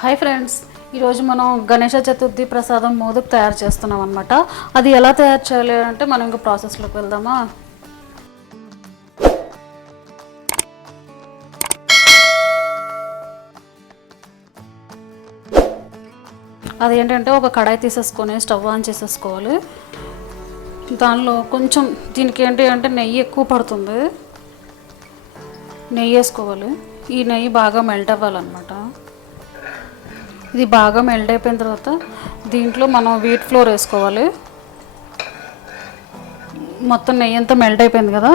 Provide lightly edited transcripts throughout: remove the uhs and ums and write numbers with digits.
Hi friends, ఈరోజు మనం గణేష చతుర్థి ప్రసాదం మోదక్ తయారు చేస్తున్నాం అనమాట. అది ఎలా తయారు చేయాలి అంటే మనం ఇంకా ప్రాసెస్లోకి వెళ్దామా. అదేంటంటే ఒక కడాయి తీసేసుకొని స్టవ్ ఆన్ చేసేసుకోవాలి. దానిలో కొంచెం దీనికి ఏంటి అంటే నెయ్యి ఎక్కువ పడుతుంది. నెయ్యి వేసుకోవాలి. ఈ నెయ్యి బాగా మెల్ట్ అవ్వాలన్నమాట. ఇది బాగా మెల్ట్ అయిపోయిన తర్వాత దీంట్లో మనం వీట్ ఫ్లోర్ వేసుకోవాలి. మొత్తం నెయ్యి అంతా మెల్ట్ అయిపోయింది కదా.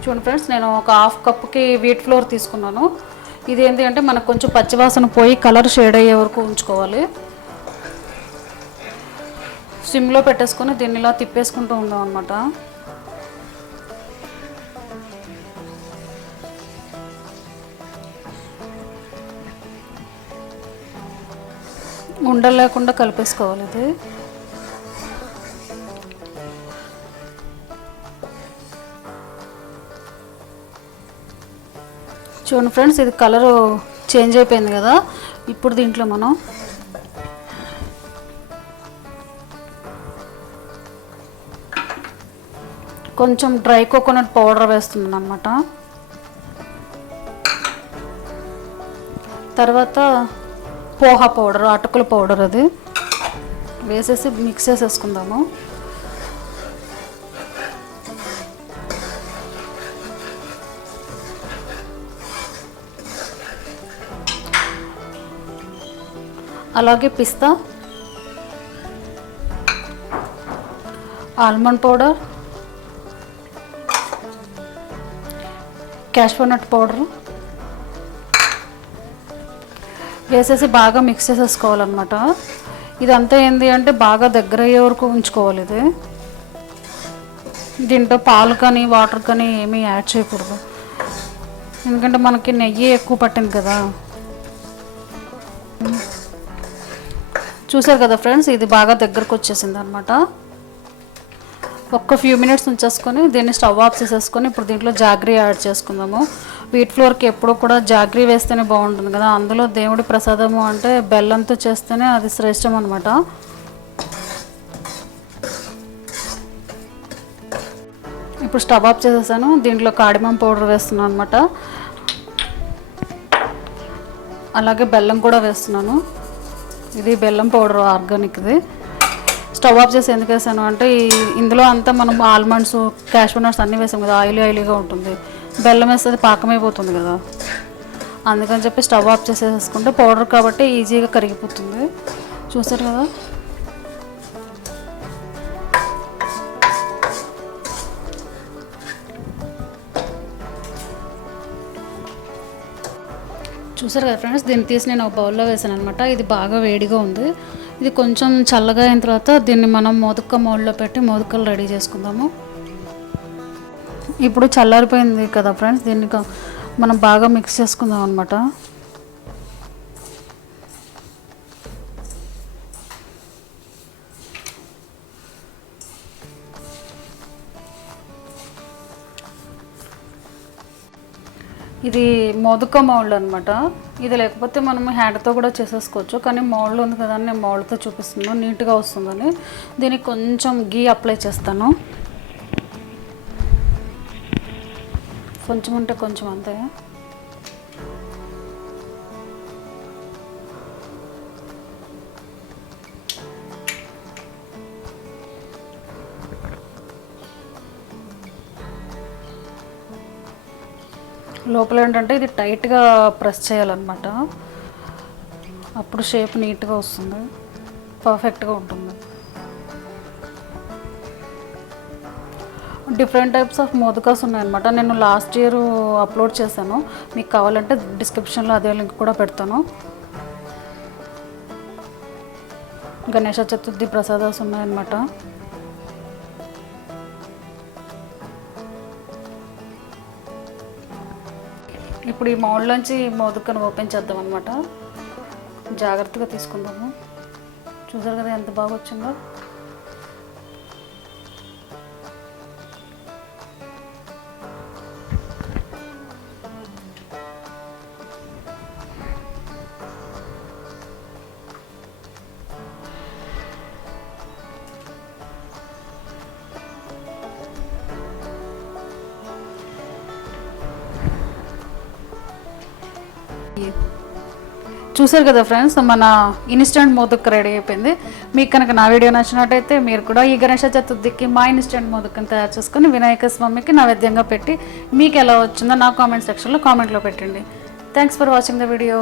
చూడండి ఫ్రెండ్స్, నేను ఒక హాఫ్ కప్కి వీట్ ఫ్లోర్ తీసుకున్నాను. ఇది ఏంటి అంటే మనకు కొంచెం పచ్చివాసన పోయి కలర్ షేడ్ అయ్యే వరకు ఉంచుకోవాలి. సిమ్లో పెట్టేసుకొని దీన్ని ఇలా తిప్పేసుకుంటూ ఉందాం అనమాట. ఉండలు లేకుండా కలిపేసుకోవాలి. ఇది చూడండి ఫ్రెండ్స్, ఇది కలరు చేంజ్ అయిపోయింది కదా. ఇప్పుడు దీంట్లో మనం కొంచెం డ్రై కోకోనట్ పౌడర్ వేస్తున్నాను అనమాట. తర్వాత పోహా పౌడర్, అటుకుల పౌడర్ అది వేసేసి మిక్స్ చేసేసుకుందాము. అలాగే పిస్తా, almond powder, cashew nut powder వేసేసి బాగా మిక్స్ చేసేసుకోవాలన్నమాట. ఇదంతా ఏంటి అంటే బాగా దగ్గర అయ్యే వరకు ఉంచుకోవాలి. ఇది దీంట్లో పాలు కానీ వాటర్ కానీ ఏమీ యాడ్ చేయకూడదు, ఎందుకంటే మనకి నెయ్యి ఎక్కువ పట్టింది కదా. చూసారు కదా ఫ్రెండ్స్, ఇది బాగా దగ్గరకు వచ్చేసింది అనమాట. ఒక్క ఫ్యూ మినిట్స్ ఉంచేసుకొని దీన్ని స్టవ్ ఆఫ్ చేసేసుకొని ఇప్పుడు దీంట్లో జాగ్రీ యాడ్ చేసుకుందాము. వీట్ ఫ్లోర్కి ఎప్పుడు కూడా జాగ్రీ వేస్తేనే బాగుంటుంది కదా. అందులో దేవుడి ప్రసాదము అంటే బెల్లంతో చేస్తేనే అది శ్రేష్టం అనమాట. ఇప్పుడు స్టవ్ ఆఫ్ చేసేసాను. దీంట్లో కార్డమమ్ పౌడర్ వేస్తున్నాను అనమాట. అలాగే బెల్లం కూడా వేస్తున్నాను. ఇది బెల్లం పౌడర్ ఆర్గానిక్ది. స్టవ్ ఆఫ్ చేసి ఎందుకు వేసాను అంటే ఇందులో అంతా మనం ఆల్మండ్స్, క్యాష్యూ నట్స్ అన్నీ వేసాం కదా, ఆయిలీగా ఉంటుంది. బెల్లం వేస్తే పాకమైపోతుంది కదా, అందుకని చెప్పి స్టవ్ ఆఫ్ చేసేసుకుంటే పౌడర్ కాబట్టి ఈజీగా కరిగిపోతుంది. చూసారు కదా. చూసారు కదా ఫ్రెండ్స్, దీన్ని తీసి నేను ఒక బౌల్లో వేసాను అనమాట. ఇది బాగా వేడిగా ఉంది. ఇది కొంచెం చల్లగా అయిన తర్వాత దీన్ని మనం మోదక మౌల్డ్లో పెట్టి మోదకలు రెడీ చేసుకుందాము. ఇప్పుడు చల్లారిపోయింది కదా ఫ్రెండ్స్, దీన్ని మనం బాగా మిక్స్ చేసుకుందాం అనమాట. ఇది మోదక మౌల్డ్ అనమాట. ఇది లేకపోతే మనం హ్యాండ్తో కూడా చేసేసుకోవచ్చు, కానీ మౌల్డ్ ఉంది కదా అని నేను మౌల్డ్తో చూపిస్తున్నాను, నీట్గా వస్తుందని. దీనికి కొంచెం గీ అప్లై చేస్తాను, కొంచెం ఉంటే కొంచెం అంతే. లోపల ఏంటంటే ఇది టైట్గా ప్రెస్ చేయాలన్నమాట, అప్పుడు షేప్ నీట్గా వస్తుంది, పర్ఫెక్ట్గా ఉంటుంది. డిఫరెంట్ టైప్స్ ఆఫ్ మోదకాస్ ఉన్నాయన్నమాట. నేను లాస్ట్ ఇయర్ అప్లోడ్ చేశాను, మీకు కావాలంటే డిస్క్రిప్షన్లో అదే లింక్ కూడా పెడతాను. గణేష చతుర్థి ప్రసాదాస్ ఉన్నాయన్నమాట. ఇప్పుడు ఈ మౌల్డ్లోంచి మోదకను ఓపెన్ చేద్దాం అనమాట. జాగ్రత్తగా తీసుకుందాము. చూసారు కదా ఎంత బాగా వచ్చిందో. నెయ్యి. చూసారు కదా ఫ్రెండ్స్, మన ఇన్స్టెంట్ మోదక్ రెడీ అయిపోయింది. మీకు కనుక నా వీడియో నచ్చినట్టయితే మీరు కూడా ఈ గణేష చతుర్థికి మా ఇన్స్టెంట్ మోదక్ని తయారు చేసుకొని వినాయక స్వామికి నైవేద్యంగా పెట్టి మీకు ఎలా వచ్చిందో నా కామెంట్ సెక్షన్లో కామెంట్లో పెట్టండి. Thanks for watching the video.